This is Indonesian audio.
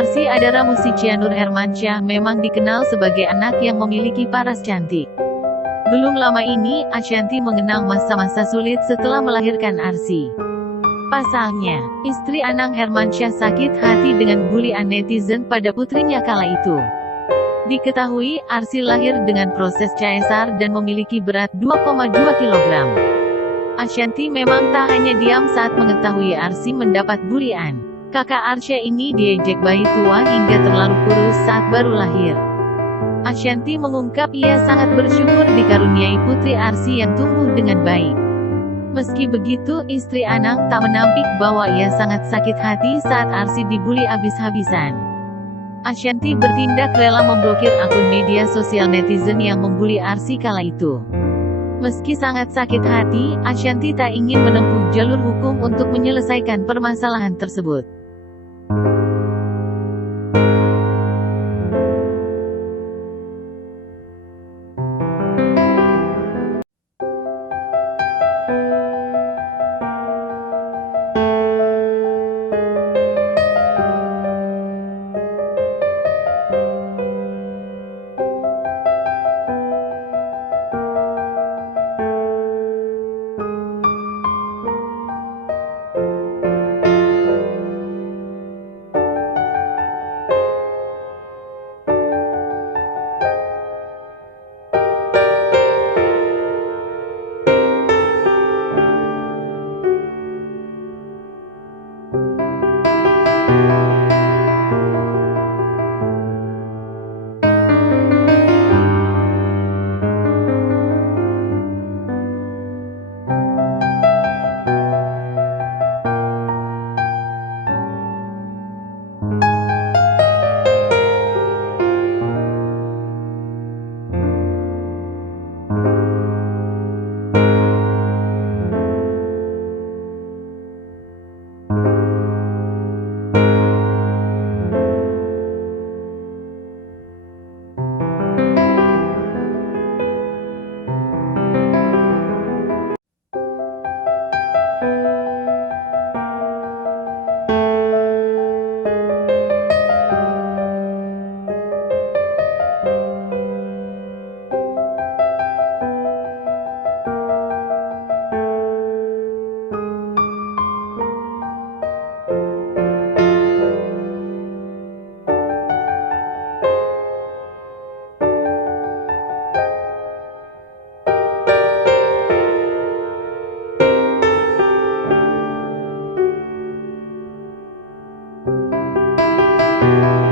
Arsy Adara Musisi Nur Hermansyah memang dikenal sebagai anak yang memiliki paras cantik. Belum lama ini, Ashanty mengenang masa-masa sulit setelah melahirkan Arsy. Pasalnya, istri Anang Hermansyah sakit hati dengan bulian netizen pada putrinya kala itu. Diketahui, Arsy lahir dengan proses caesar dan memiliki berat 2,2 kg. Ashanty memang tak hanya diam saat mengetahui Arsy mendapat bulian. Kakak Arsy ini diejek bayi tua hingga terlalu kurus saat baru lahir. Ashanty mengungkap ia sangat bersyukur dikaruniai putri Arsy yang tumbuh dengan baik. Meski begitu, istri Anang tak menampik bahwa ia sangat sakit hati saat Arsy dibuli habis-habisan. Ashanty bertindak rela memblokir akun media sosial netizen yang membuli Arsy kala itu. Meski sangat sakit hati, Ashanty tak ingin menempuh jalur hukum untuk menyelesaikan permasalahan tersebut.